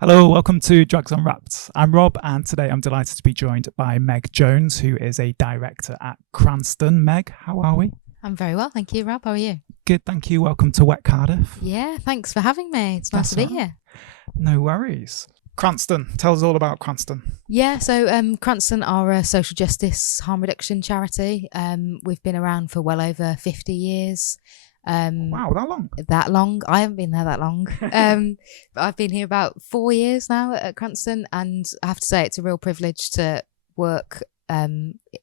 Hello, welcome to Drugs Unwrapped. I'm Rob, and today I'm delighted to be joined by Meg Jones, who is a director at Cranstoun. Meg, how are we? I'm very well, thank you, Rob. How are you? Good, thank you. Welcome to Wet Cardiff. Yeah, thanks for having me. It's nice to be here. No worries. Cranstoun, tell us all about Cranstoun. Yeah, so Cranstoun are a social justice harm reduction charity. We've been around for well over 50 years. Wow, that long? That long? I haven't been there that long. But I've been here about 4 years now at Cranstoun, and I have to say it's a real privilege to work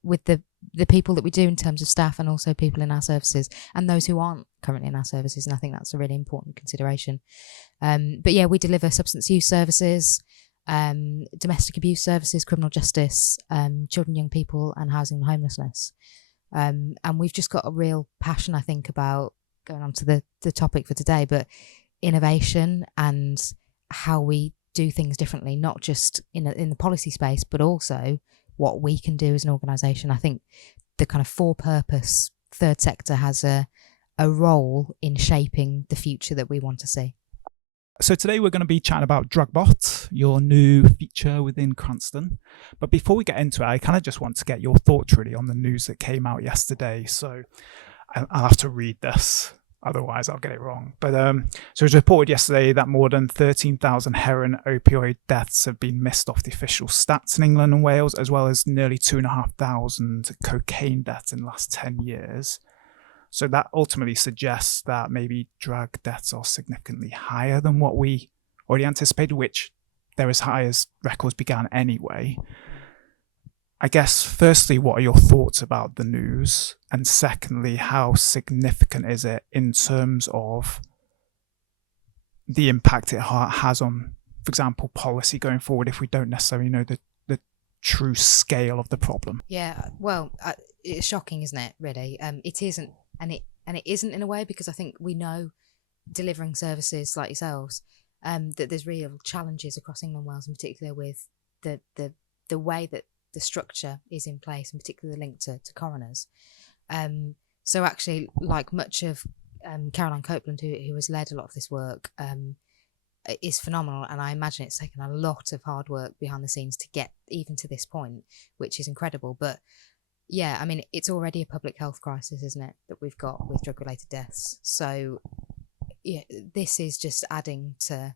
with the people that we do in terms of staff, and also people in our services and those who aren't currently in our services. And I think that's a really important consideration. But yeah, we deliver substance use services, domestic abuse services, criminal justice, children, young people, and housing and homelessness. And we've just got a real passion, I think, about going on to the topic for today, but innovation and how we do things differently, not just in the policy space, but also what we can do as an organisation. I think the kind of for-purpose third sector has a role in shaping the future that we want to see. So today we're going to be chatting about Drugbot, your new feature within Cranstoun. But before we get into it, I kind of just want to get your thoughts really on the news that came out yesterday. So I'll have to read this, otherwise I'll get it wrong. But so it was reported yesterday that more than 13,000 heroin opioid deaths have been missed off the official stats in England and Wales, as well as nearly 2,500 cocaine deaths in the last 10 years. So that ultimately suggests that maybe drug deaths are significantly higher than what we already anticipated, which they're as high as records began anyway. I guess, firstly, what are your thoughts about the news? And secondly, how significant is it in terms of the impact it has on, for example, policy going forward if we don't necessarily know the true scale of the problem? Yeah, well, it's shocking, isn't it, really? It isn't, and it isn't in a way, because I think we know, delivering services like yourselves, that there's real challenges across England and Wales, in particular with the way that the structure is in place, and particularly linked to coroners. So actually, like much of Caroline Copeland, who has led a lot of this work, is phenomenal, and I imagine it's taken a lot of hard work behind the scenes to get even to this point, which is incredible. But yeah, I mean, it's already a public health crisis, isn't it, that we've got with drug-related deaths. So yeah, this is just adding to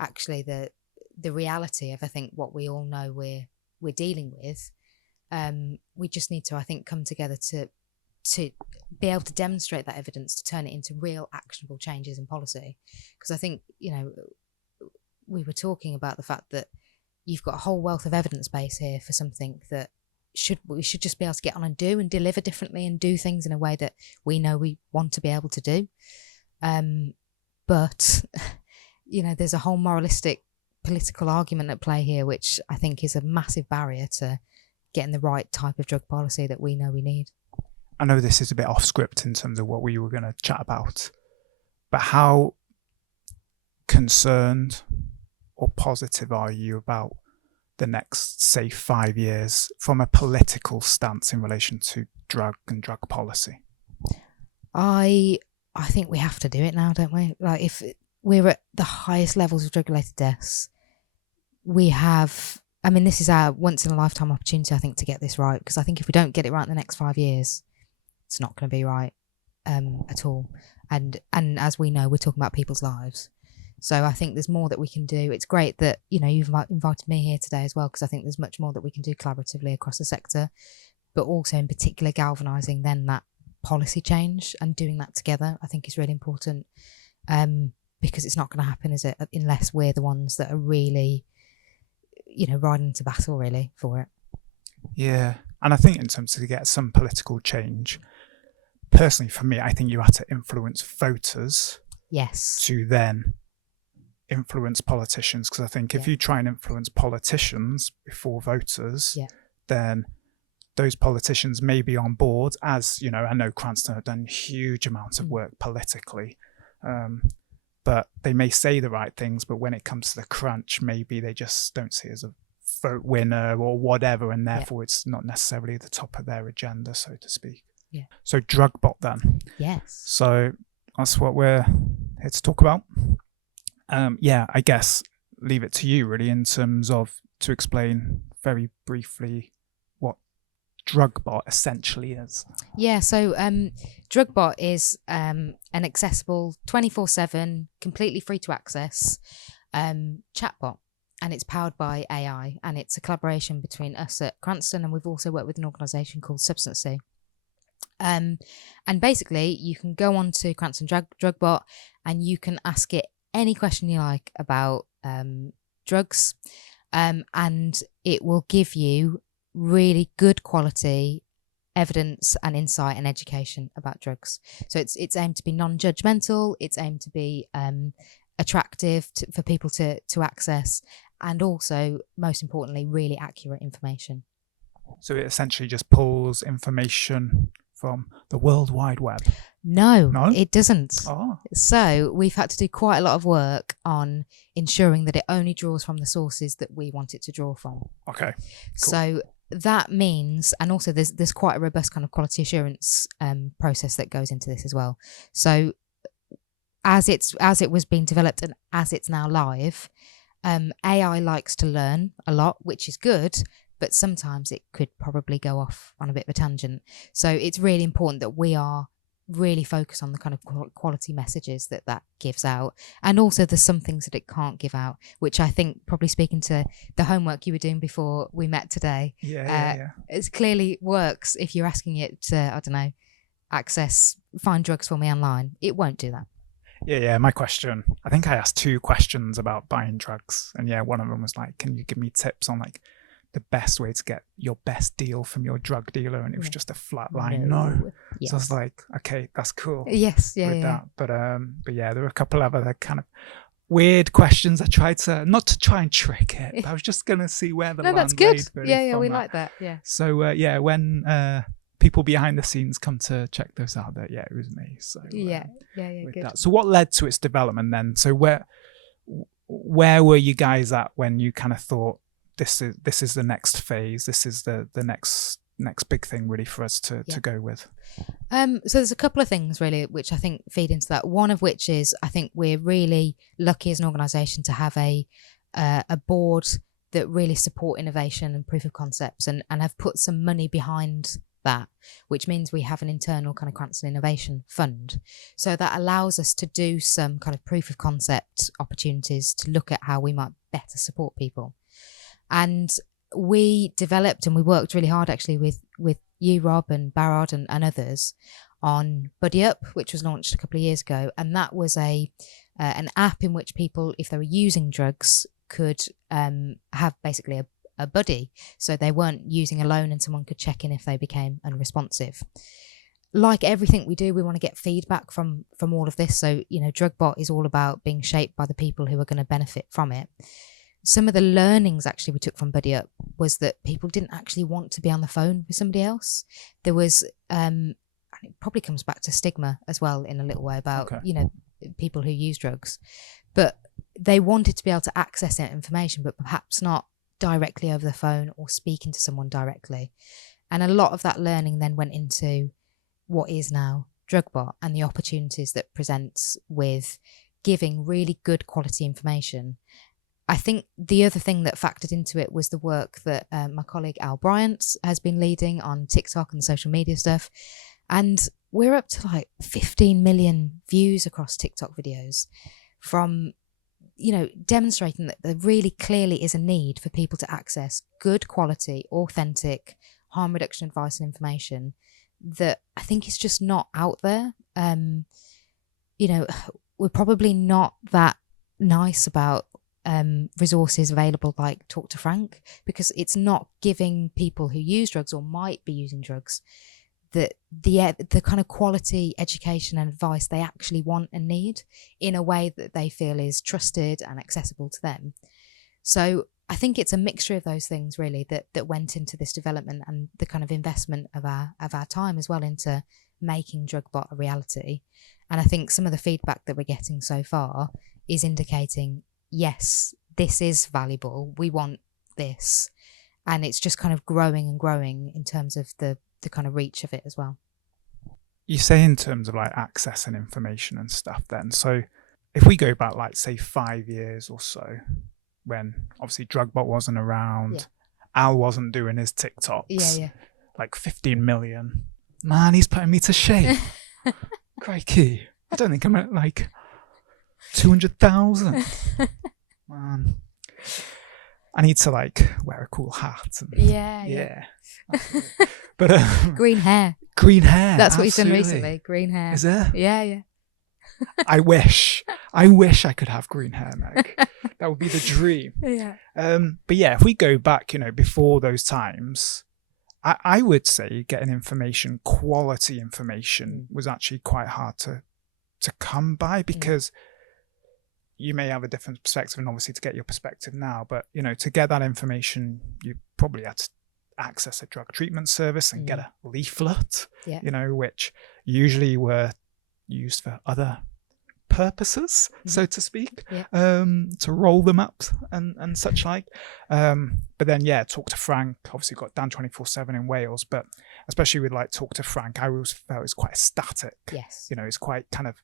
actually the reality of, I think, what we all know we're dealing with. We just need to, I think, come together to be able to demonstrate that evidence, to turn it into real actionable changes in policy. Because I think, we were talking about the fact that you've got a whole wealth of evidence base here for something that we should just be able to get on and do, and deliver differently, and do things in a way that we know we want to be able to do. But there's a whole moralistic political argument at play here, which I think is a massive barrier to getting the right type of drug policy that we know we need. I know this is a bit off script in terms of what we were going to chat about, but how concerned or positive are you about the next, say, 5 years from a political stance in relation to drug and drug policy? I think we have to do it now, don't we? Like, if we're at the highest levels of drug-related deaths, we have, I mean, this is our once-in-a-lifetime opportunity, I think, to get this right. Because I think if we don't get it right in the next 5 years, it's not going to be right at all. And as we know, we're talking about people's lives. So I think there's more that we can do. It's great that, you've invited me here today as well, because I think there's much more that we can do collaboratively across the sector, but also in particular galvanising then that policy change, and doing that together, I think, is really important, because it's not going to happen, is it, unless we're the ones that are really, riding into battle really for it. Yeah, and I think in terms of to get some political change, personally for me, I think you have to influence voters. Yes. To then influence politicians, because I think if you try and influence politicians before voters, then those politicians may be on board, as I know Cranstoun have done huge amounts of work politically, but they may say the right things, but when it comes to the crunch, maybe they just don't see it as a vote winner or whatever, and therefore it's not necessarily the top of their agenda, so to speak. So Drugbot then. Yes. So that's what we're here to talk about. I guess leave it to you really in terms of to explain very briefly what Drugbot essentially is. Yeah, so Drugbot is an accessible 24/7, completely free to access chatbot, and it's powered by AI, and it's a collaboration between us at Cranstoun, and we've also worked with an organisation called Substancy. And basically, you can go on to Cranstoun Drugbot, and you can ask it any question you like about drugs, and it will give you really good quality evidence and insight and education about drugs. So it's aimed to be non-judgmental, it's aimed to be attractive for people to access, and also, most importantly, really accurate information. So it essentially just pulls information from the World Wide Web. No, No? it doesn't. Oh, So we've had to do quite a lot of work on ensuring that it only draws from the sources that we want it to draw from. okay. Cool. So that means, and also there's quite a robust kind of quality assurance process that goes into this as well. So as it was being developed and as it's now live, AI likes to learn a lot, which is good, but sometimes it could probably go off on a bit of a tangent. So it's really important that we are really focused on the kind of quality messages that gives out. And also there's some things that it can't give out, which I think, probably speaking to the homework you were doing before we met today, Yeah. it clearly works if you're asking it to, I don't know, find drugs for me online. It won't do that. Yeah. My question, I think I asked 2 questions about buying drugs, and one of them was like, can you give me tips on like the best way to get your best deal from your drug dealer? And it was just a flat line no. Yes. So I was like, okay, that's cool. Yes, yeah. That. But yeah, there were a couple of other kind of weird questions. I tried to not to try and trick it, but I was just gonna see where the no, land that's good. laid really Yeah, from we that. like that. Yeah. So when people behind the scenes come to check those out, that it was me. So Yeah, good. that. So what led to its development then? So where were you guys at when you kind of thought this is the next phase, this is the next big thing really for us to go with? So there's a couple of things really which I think feed into that. One of which is, I think we're really lucky as an organisation to have a board that really support innovation and proof of concepts, and have put some money behind that, which means we have an internal kind of Cranstoun Innovation Fund. So that allows us to do some kind of proof of concept opportunities to look at how we might better support people. And we developed, and we worked really hard actually with you, Rob, and Barod and others on Buddy Up, which was launched a couple of years ago. And that was an app in which people, if they were using drugs, could have basically a buddy. So they weren't using alone, and someone could check in if they became unresponsive. Like everything we do, we want to get feedback from all of this. So, Drugbot is all about being shaped by the people who are going to benefit from it. Some of the learnings actually we took from Buddy Up was that people didn't actually want to be on the phone with somebody else. There was, and it probably comes back to stigma as well in a little way about, people who use drugs, but they wanted to be able to access that information, but perhaps not directly over the phone or speaking to someone directly. And a lot of that learning then went into what is now Drugbot and the opportunities that presents with giving really good quality information. I think the other thing that factored into it was the work that my colleague Al Bryant has been leading on TikTok and social media stuff. And we're up to like 15 million views across TikTok videos from, demonstrating that there really clearly is a need for people to access good quality, authentic, harm reduction advice and information that I think is just not out there. We're probably not that nice about resources available like Talk to Frank, because it's not giving people who use drugs or might be using drugs the kind of quality education and advice they actually want and need in a way that they feel is trusted and accessible to them. So I think it's a mixture of those things really that went into this development, and the kind of investment of our time as well into making Drugbot a reality. And I think some of the feedback that we're getting so far is indicating, yes, this is valuable, we want this, and it's just kind of growing and growing in terms of the kind of reach of it as well. You say in terms of like accessing information and stuff then, so if we go back like say 5 years or so, when obviously Drugbot wasn't around, Yeah. Al wasn't doing his TikToks. Yeah. Like 15 million. Man, he's putting me to shame. Crikey. I don't think I'm at like 200,000. Man. I need to like wear a cool hat. And, Yeah. But Green hair. green hair. That's what absolutely. he's done recently. Green hair. Is it? Yeah. I wish I could have green hair, Meg. That would be the dream. Yeah. But yeah, if we go back, before those times, I would say getting quality information was actually quite hard to come by, because you may have a different perspective, and obviously to get your perspective now, but to get that information, you probably had to access a drug treatment service and get a leaflet, which usually were used for other purposes, so to speak, to roll them up and such like. But then, talk to Frank. Obviously, got Dan 24/7 in Wales, but especially with like Talk to Frank, I always felt it's quite static. Yes. It's quite kind of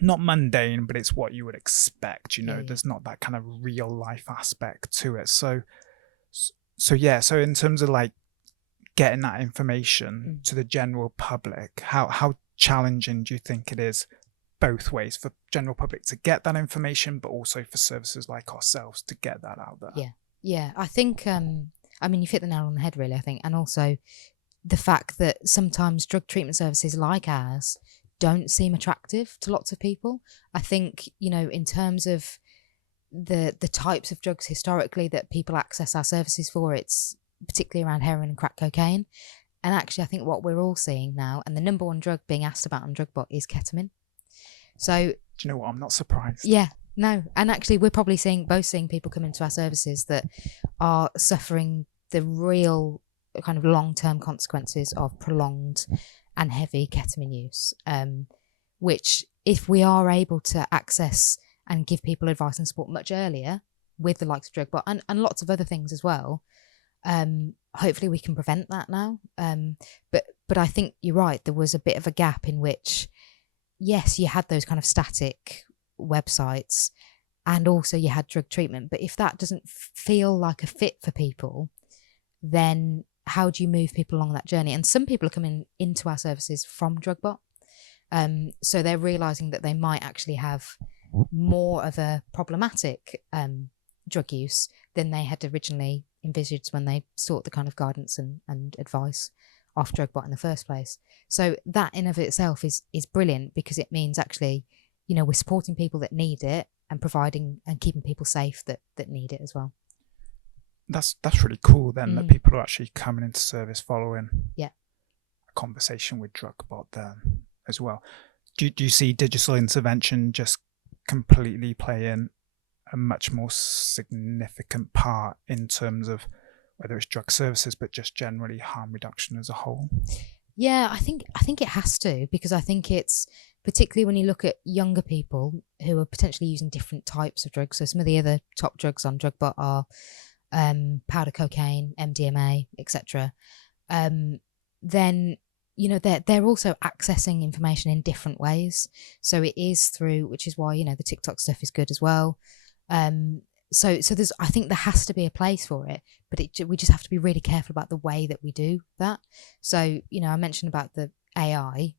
not mundane, but it's what you would expect. There's not that kind of real life aspect to it. So in terms of like getting that information to the general public, how challenging do you think it is, both ways, for general public to get that information, but also for services like ourselves to get that out there? Yeah. I think you've hit the nail on the head, really, I think. And also the fact that sometimes drug treatment services like ours don't seem attractive to lots of people. I think, in terms of the types of drugs historically that people access our services for, it's particularly around heroin and crack cocaine. And actually, I think what we're all seeing now, and the number one drug being asked about on Drugbot, is ketamine. So, do you know what? I'm not surprised. Yeah, no. And actually, we're probably seeing people come into our services that are suffering the real kind of long-term consequences of prolonged and heavy ketamine use, which, if we are able to access and give people advice and support much earlier with the likes of Drugbot and lots of other things as well, hopefully we can prevent that now. But I think you're right. There was a bit of a gap in which, yes, you had those kind of static websites, and also you had drug treatment. But if that doesn't feel like a fit for people, then how do you move people along that journey? And some people are coming into our services from Drugbot. So they're realising that they might actually have more of a problematic drug use than they had originally envisaged when they sought the kind of guidance and advice off Drugbot in the first place. So that in of itself is brilliant, because it means actually, we're supporting people that need it and providing and keeping people safe that need it as well. That's really cool then, that people are actually coming into service following a conversation with Drugbot then as well. Do you see digital intervention just completely playing a much more significant part in terms of whether it's drug services, but just generally harm reduction as a whole? Yeah, I think it has to, because I think it's particularly when you look at younger people who are potentially using different types of drugs. So some of the other top drugs on Drugbot are powder cocaine, MDMA, etc. Then they're also accessing information in different ways. So it is through, which is why the TikTok stuff is good as well. So there's, I think there has to be a place for it, but we just have to be really careful about the way that we do that. So I mentioned about the AI.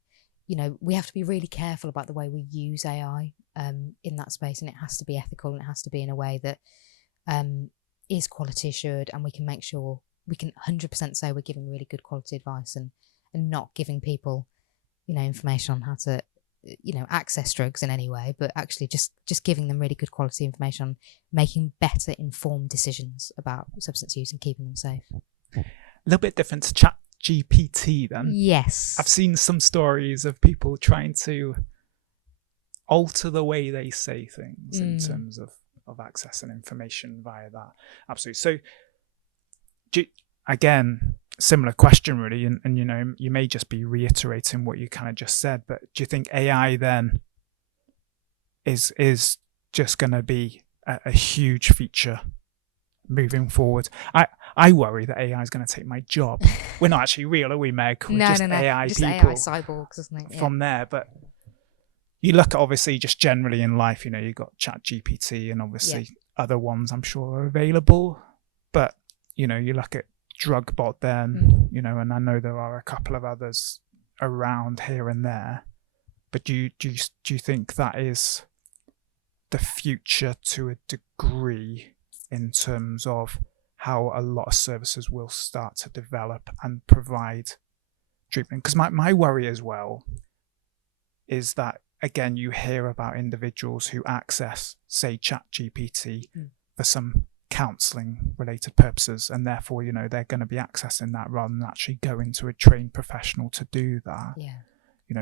We have to be really careful about the way we use AI in that space, and it has to be ethical, and it has to be in a way that is quality assured, and we can make sure we can 100% say we're giving really good quality advice and not giving people information on how to access drugs in any way, but actually just giving them really good quality information on making better informed decisions about substance use and keeping them safe. A little bit different to Chat GPT then. Yes. I've seen some stories of people trying to alter the way they say things in terms of accessing information via that. Absolutely. So again, similar question really, and you may just be reiterating what you kind of just said, but do you think AI then is just going to be a huge feature moving forward? I worry that AI is going to take my job. We're not actually real, are we, Meg? We're just AI just people AI cyborgs, isn't it? from there. But you look at obviously just generally in life, you've got Chat GPT and obviously other ones I'm sure are available, but you look at Drugbot then, and I know there are a couple of others around here and there, but do you think that is the future to a degree in terms of how a lot of services will start to develop and provide treatment? Because my worry as well is that, again, you hear about individuals who access, say, ChatGPT for some counselling related purposes, and therefore, they're going to be accessing that rather than actually going to a trained professional to do that.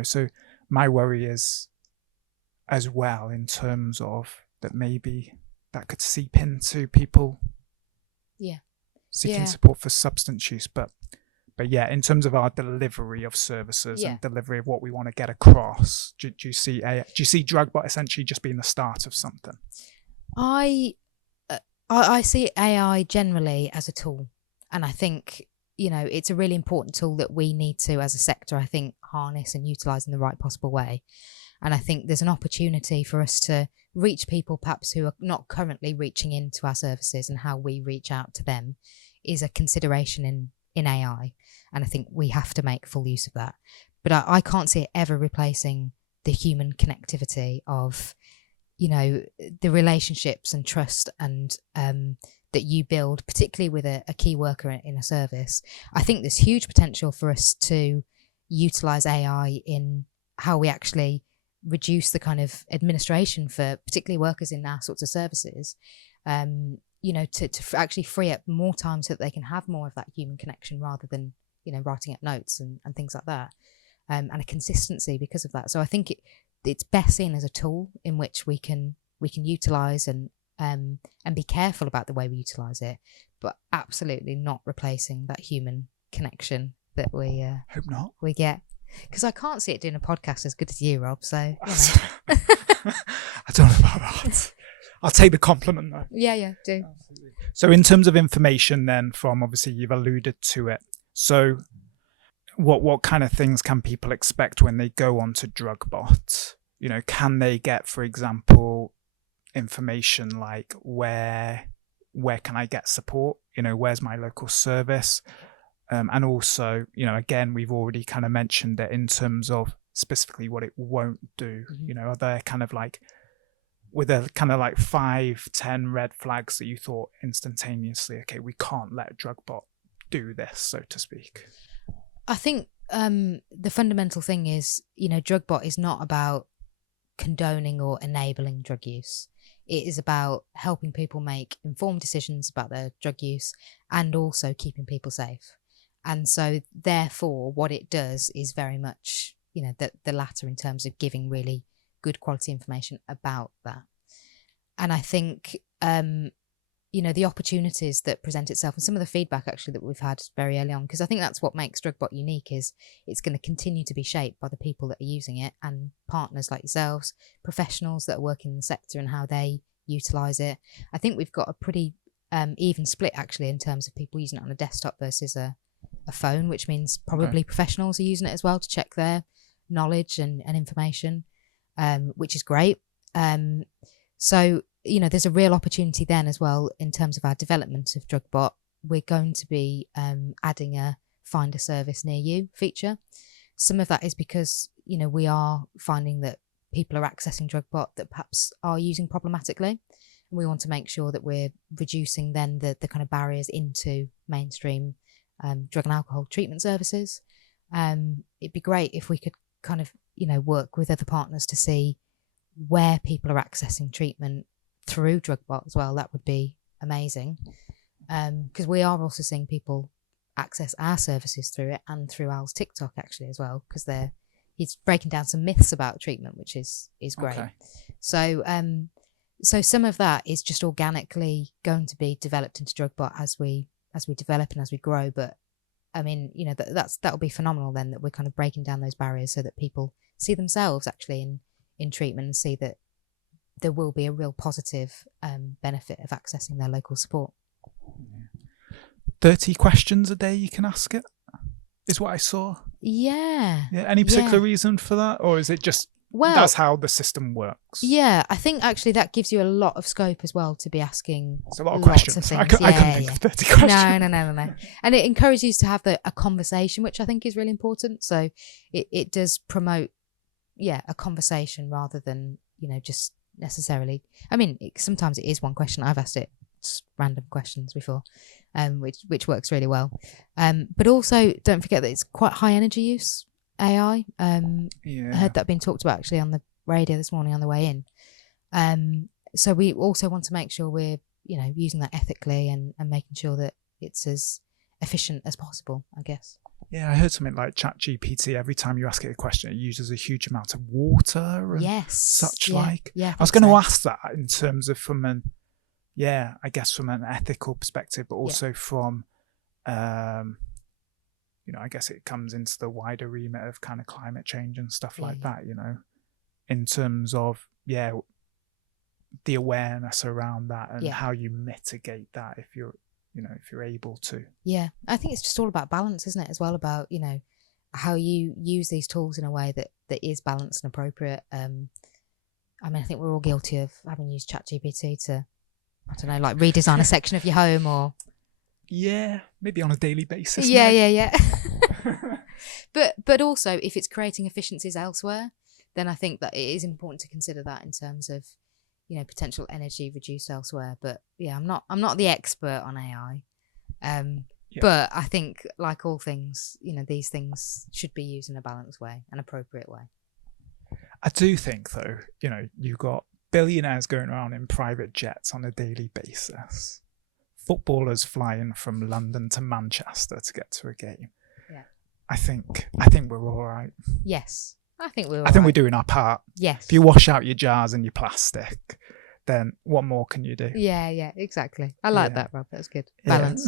So my worry is as well in terms of that maybe that could seep into people seeking support for substance use, but yeah, in terms of our delivery of services and delivery of what we want to get across, do you see Drugbot essentially just being the start of something? I see AI generally as a tool, and I think it's a really important tool that we need to, as a sector, I think, harness and utilise in the right possible way. And I think there's an opportunity for us to reach people perhaps who are not currently reaching into our services, and how we reach out to them is a consideration in AI. And I think we have to make full use of that. But I can't see it ever replacing the human connectivity of, the relationships and trust and that you build, particularly with a key worker in a service. I think there's huge potential for us to utilise AI in how we actually reduce the kind of administration for particularly workers in our sorts of services, to actually free up more time so that they can have more of that human connection rather than, writing up notes and things like that, and a consistency because of that. So I think it's best seen as a tool in which we can utilise and be careful about the way we utilise it, but absolutely not replacing that human connection that we hope not. We get. Because I can't see it doing a podcast as good as you, Rob. So I don't know about that. I'll take the compliment though. Yeah, do. Absolutely. So in terms of information then, from obviously you've alluded to it. So what kind of things can people expect when they go onto Drugbot? Can they get, for example, information like where can I get support? Where's my local service? And also, again, we've already kind of mentioned it in terms of specifically what it won't do. Are there kind of like, with a kind of like 5-10 red flags that you thought instantaneously, okay, we can't let Drugbot do this, so to speak? I think the fundamental thing is, Drugbot is not about condoning or enabling drug use. It is about helping people make informed decisions about their drug use and also keeping people safe. And so, therefore, what it does is very much, the latter in terms of giving really good quality information about that. And I think, the opportunities that present itself and some of the feedback actually that we've had very early on, because I think that's what makes Drugbot unique, is it's going to continue to be shaped by the people that are using it and partners like yourselves, professionals that are working in the sector and how they utilise it. I think we've got a pretty even split actually in terms of people using it on a desktop versus a phone, which means probably professionals are using it as well to check their knowledge and information, which is great. So, there's a real opportunity then as well in terms of our development of Drugbot. We're going to be adding a find a service near you feature. Some of that is because, we are finding that people are accessing Drugbot that perhaps are using problematically. And we want to make sure that we're reducing then the kind of barriers into mainstream drug and alcohol treatment services. It'd be great if we could kind of, work with other partners to see where people are accessing treatment through Drugbot as well. That would be amazing. Because we are also seeing people access our services through it and through Al's TikTok actually as well, because he's breaking down some myths about treatment, which is great. Okay. So some of that is just organically going to be developed into Drugbot as we develop and as we grow. But I mean, that'll be phenomenal then, that we're kind of breaking down those barriers so that people see themselves actually in treatment and see that there will be a real positive benefit of accessing their local support. 30 questions a day you can ask it is what I saw. Yeah. Any particular reason for that, or is it just Well, that's how the system works. Yeah, I think actually that gives you a lot of scope as well to be asking It's a lot of lots questions. of things. I couldn't think of 30 questions. No. And it encourages you to have a conversation, which I think is really important. So it does promote, a conversation rather than, just necessarily. I mean, sometimes it is one question. I've asked it random questions before, which works really well. But also don't forget that it's quite high energy use, AI. I heard that being talked about actually on the radio this morning on the way in. So we also want to make sure we're, using that ethically and making sure that it's as efficient as possible, I guess. Yeah, I heard something like ChatGPT. Every time you ask it a question, it uses a huge amount of water and such like. Yeah, I was going to ask that in terms of from an ethical perspective, but also from, I guess it comes into the wider remit of kind of climate change and stuff like that, in terms of, the awareness around that and how you mitigate that if you're able to. Yeah, I think it's just all about balance, isn't it? As well about, how you use these tools in a way that is balanced and appropriate. I mean, I think we're all guilty of having used ChatGPT to, I don't know, like redesign a section of your home or... Yeah, maybe on a daily basis. Yeah. But also, if it's creating efficiencies elsewhere, then I think that it is important to consider that in terms of, potential energy reduced elsewhere. But yeah, I'm not the expert on AI. But I think, like all things, these things should be used in a balanced way, an appropriate way. I do think, though, you've got billionaires going around in private jets on a daily basis. Footballers flying from London to Manchester to get to a game. Yeah. I think we're all right. Yes. I think we're we're doing our part. Yes. If you wash out your jars and your plastic, then what more can you do? Yeah, exactly. I like that, Rob. That's good. Balance.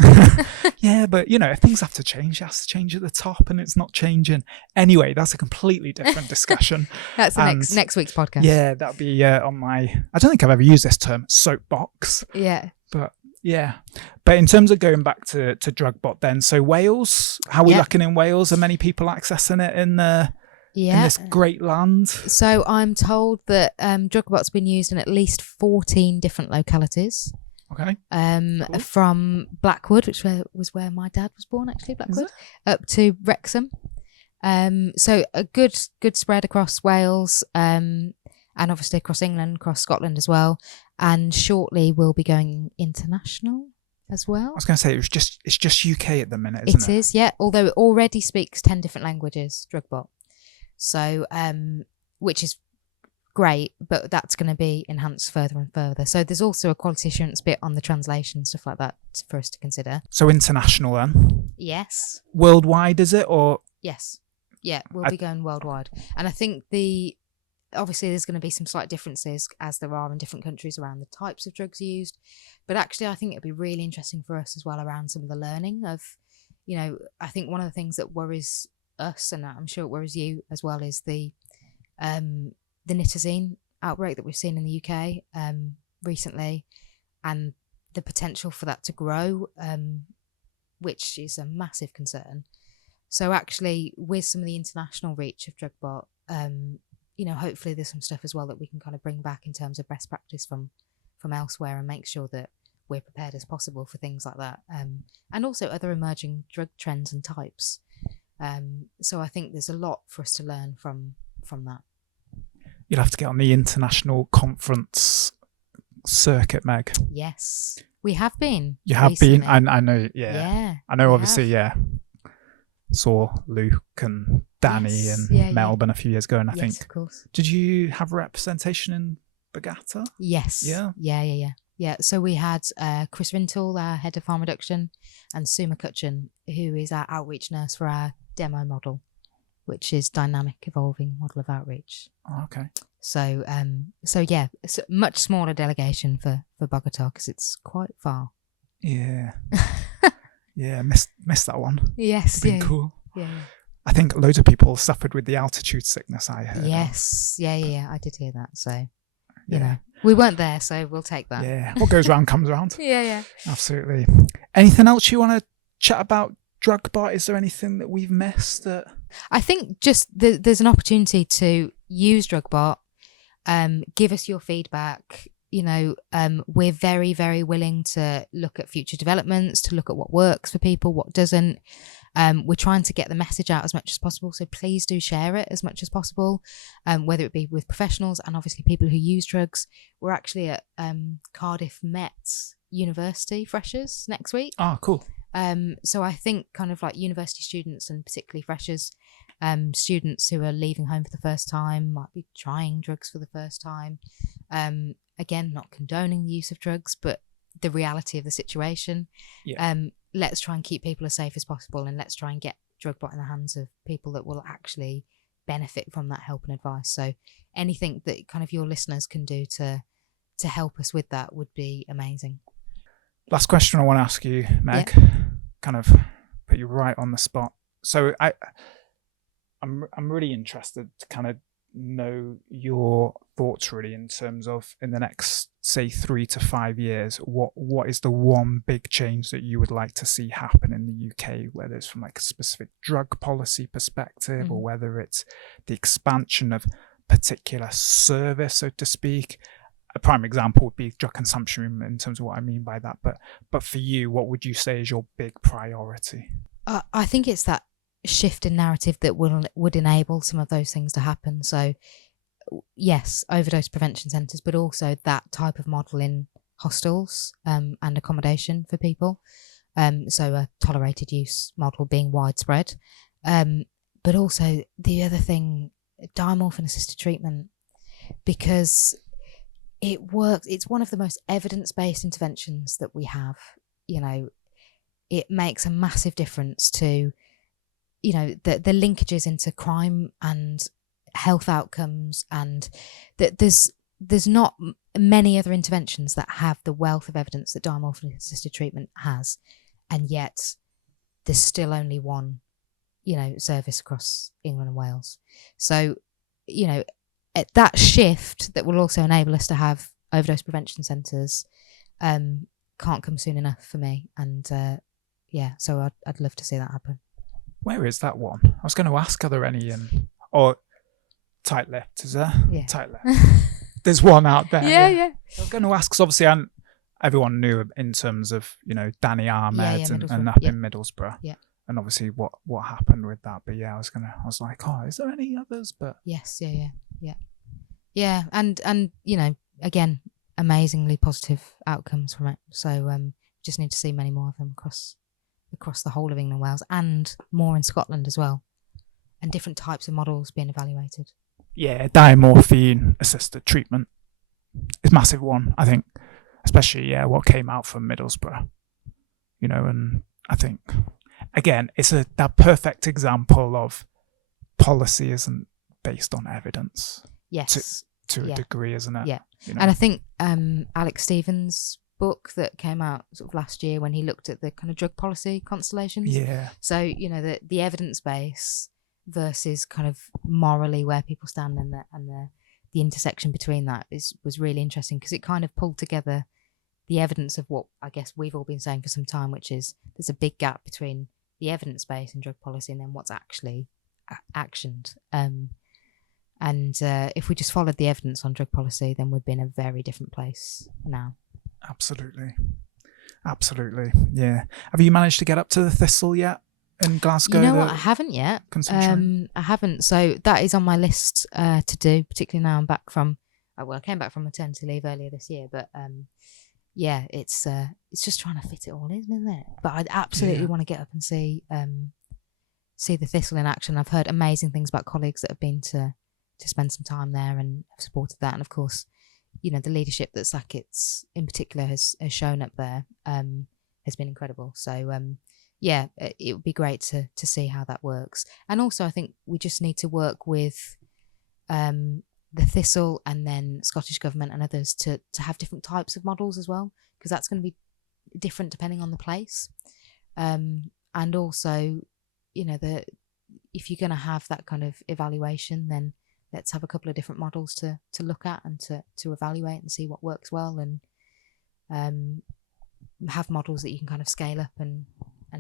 Yeah, but if things have to change, it has to change at the top, and it's not changing. Anyway, that's a completely different discussion. That's the next week's podcast. Yeah, that'll be on my, I don't think I've ever used this term, soapbox. Yeah. But yeah. But in terms of going back to Drugbot then, so Wales, how are we looking in Wales? Are many people accessing it in this great land? So I'm told that Drugbot's been used in at least 14 different localities. Okay. Cool. From Blackwood, which was where my dad was born, actually, Blackwood, up to Wrexham. So a good spread across Wales, and obviously across England, across Scotland as well. And shortly we'll be going international as well. I was going to say it's just UK at the minute, isn't it? It is, yeah. Although it already speaks 10 different languages, Drugbot. So, which is great, but that's going to be enhanced further and further. So there's also a quality assurance bit on the translation, stuff like that for us to consider. So international then? Yes. Worldwide, is it? Or yes. Yeah, we'll be going worldwide. And I think obviously there's going to be some slight differences as there are in different countries around the types of drugs used. But actually I think it'd be really interesting for us as well around some of the learning of, I think one of the things that worries us, and I'm sure it worries you as well, is the nitazine outbreak that we've seen in the UK recently, and the potential for that to grow, which is a massive concern. So actually, with some of the international reach of Drugbot, hopefully there's some stuff as well that we can kind of bring back in terms of best practice from elsewhere, and make sure that we're prepared as possible for things like that, and also other emerging drug trends and types. So I think there's a lot for us to learn from that. You'll have to get on the international conference circuit, Meg. Yes, we have been. You have recently. been. I know. Yeah. I know. Obviously, yeah. Saw Luke and Danny in Melbourne a few years ago, and I think. Of course. Did you have representation in Bagata? Yes. Yeah. Yeah. So we had Chris Rintle, our head of harm reduction, and Sue McCutcheon, who is our outreach nurse for our demo model, which is dynamic evolving model of outreach. Oh, okay. So yeah, it's a much smaller delegation for Bogota because it's quite far. Yeah. Yeah, missed that one. Yes. Been cool. Yeah. I think loads of people suffered with the altitude sickness, I heard. Yes. Yeah. I did hear that. So, we weren't there, so we'll take that. Yeah. What goes around comes around. Yeah. Absolutely. Anything else you want to chat about Drugbot? Is there anything that we've missed? I think just there's an opportunity to use Drugbot. Give us your feedback. We're very, very willing to look at future developments, to look at what works for people, what doesn't. We're trying to get the message out as much as possible, so please do share it as much as possible, whether it be with professionals and obviously people who use drugs. We're actually at Cardiff Met University freshers next week. Oh, cool. So I think kind of like university students and particularly freshers, students who are leaving home for the first time, might be trying drugs for the first time. Again, not condoning the use of drugs, but the reality of the situation. Yeah. Let's try and keep people as safe as possible, and let's try and get Drugbot in the hands of people that will actually benefit from that help and advice. So anything that kind of your listeners can do to help us with that would be amazing. Last question I want to ask you, Meg. Kind of put you right on the spot. So I'm really interested to kind of know your thoughts really in terms of, in the next, say, 3 to 5 years, what is the one big change that you would like to see happen in the UK, whether it's from like a specific drug policy perspective, or whether it's the expansion of particular service, so to speak. A prime example would be drug consumption in terms of what I mean by that. But for you, what would you say is your big priority? I think it's that shift in narrative that would enable some of those things to happen. So yes, overdose prevention centres, but also that type of model in hostels and accommodation for people. So a tolerated use model being widespread. But also the other thing, diamorphine assisted treatment, because it works. It's one of the most evidence-based interventions that we have. It makes a massive difference to the linkages into crime and health outcomes, and that there's not many other interventions that have the wealth of evidence that diamorphine assisted treatment has, and yet there's still only one service across England and Wales. So that shift that will also enable us to have overdose prevention centres can't come soon enough for me, and so I'd love to see that happen. Where is that one? I was going to ask, are there any or tight lipped, is there? Yeah. Tight lipped. There's one out there. Yeah. I was going to ask, because obviously everyone knew in terms of, Danny Ahmed and up in Middlesbrough. Yeah. And obviously what happened with that. But yeah, I was like, oh, is there any others? But yes, yeah. And again, amazingly positive outcomes from it. So just need to see many more of them across the whole of England and Wales, and more in Scotland as well, and different types of models being evaluated. Yeah, diamorphine assisted treatment is a massive one, I think, especially what came out from Middlesbrough, and I think again it's that perfect example of policy isn't based on evidence. Yes, to a degree, isn't it? Yeah, and I think Alex Stevens' book that came out sort of last year, when he looked at the kind of drug policy constellations. Yeah. So the evidence base versus kind of morally where people stand, and the intersection between that was really interesting, because it kind of pulled together the evidence of what I guess we've all been saying for some time, which is there's a big gap between the evidence base in drug policy and then what's actually actioned. And if we just followed the evidence on drug policy, then we'd be in a very different place now. Absolutely. Yeah. Have you managed to get up to the Thistle yet in Glasgow? You know what? I haven't yet. I haven't. So that is on my list to do, particularly now I'm back from. I came back from maternity leave earlier this year, but it's just trying to fit it all in, isn't it? But I'd absolutely want to get up and see the Thistle in action. I've heard amazing things about colleagues that have been to spend some time there and have supported that, and of course, the leadership that Sackett's in particular has shown up there has been incredible. So it would be great to see how that works. And also I think we just need to work with the Thistle and then Scottish Government and others to have different types of models as well, because that's going to be different depending on the place. And also, if you're going to have that kind of evaluation, then let's have a couple of different models to look at and to evaluate and see what works well, and have models that you can kind of scale up and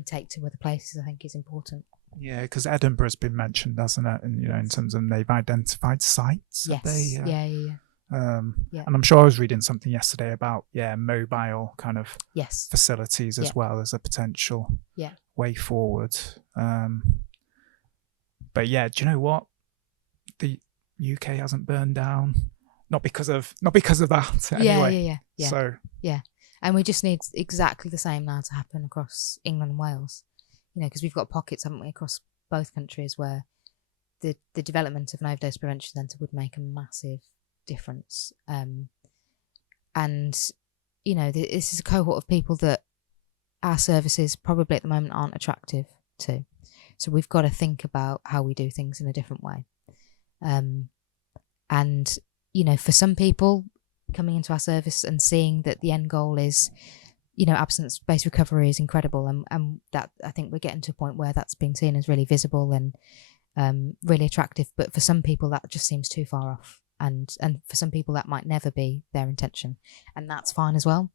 take to other places, I think is important Yeah, because Edinburgh's been mentioned, hasn't it? And in terms of they've identified sites. Yes. Yeah. Yeah. And I'm sure I was reading something yesterday about mobile kind of Yes. facilities as well as a potential way forward. But yeah, do you know what? The UK hasn't burned down, not because of that. Anyway. Yeah. So and we just need exactly the same now to happen across England and Wales. Because we've got pockets, haven't we, across both countries where the development of an overdose prevention centre would make a massive difference. And this is a cohort of people that our services probably at the moment aren't attractive to. So we've got to think about how we do things in a different way. And for some people coming into our service and seeing that the end goal is abstinence-based recovery is incredible, and that I think we're getting to a point where that's been seen as really visible and really attractive. But for some people that just seems too far off, and for some people that might never be their intention, and that's fine as well.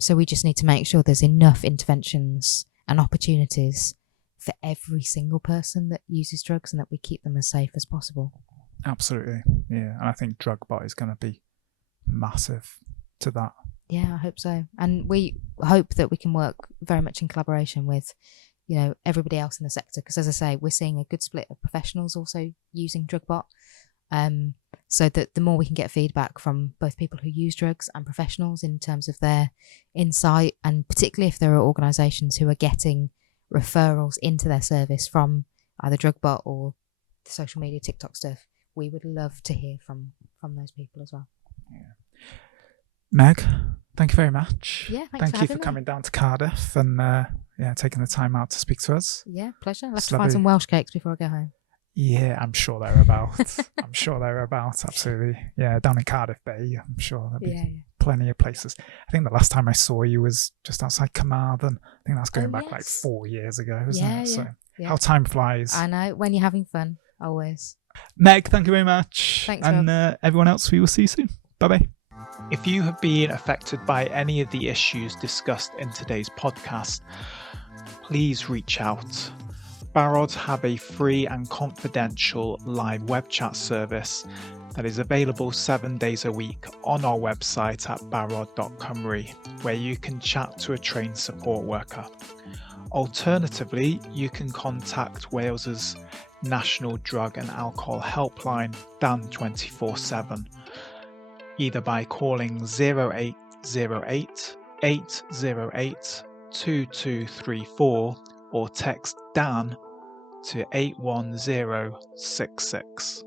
So we just need to make sure there's enough interventions and opportunities for every single person that uses drugs, and that we keep them as safe as possible. Absolutely, yeah. And I think Drugbot is going to be massive to that. Yeah, I hope so. And we hope that we can work very much in collaboration with, everybody else in the sector. Because as I say, we're seeing a good split of professionals also using Drugbot. So that the more we can get feedback from both people who use drugs and professionals in terms of their insight, and particularly if there are organisations who are getting referrals into their service from either Drugbot or the social media TikTok stuff, we would love to hear from those people as well. Yeah. Meg, thank you very much. Yeah, thank you for coming down to Cardiff and taking the time out to speak to us. Yeah, pleasure. I'll have to find some Welsh cakes before I go home. Yeah, I'm sure they're about. Absolutely. Yeah, down in Cardiff Bay, I'm sure there'll be plenty of places. I think the last time I saw you was just outside Carmarthen. I think that's going back like 4 years ago, isn't it? So how time flies. I know, when you're having fun, always. Meg, thank you very much. Thanks, and everyone else, we will see you soon. Bye-bye. If you have been affected by any of the issues discussed in today's podcast, please reach out. Barod have a free and confidential live web chat service that is available 7 days a week on our website at barod.cymru, where you can chat to a trained support worker. Alternatively, you can contact Wales's National Drug and Alcohol Helpline, Dan 24/7, either by calling 0808 808 2234 or text Dan to 81066.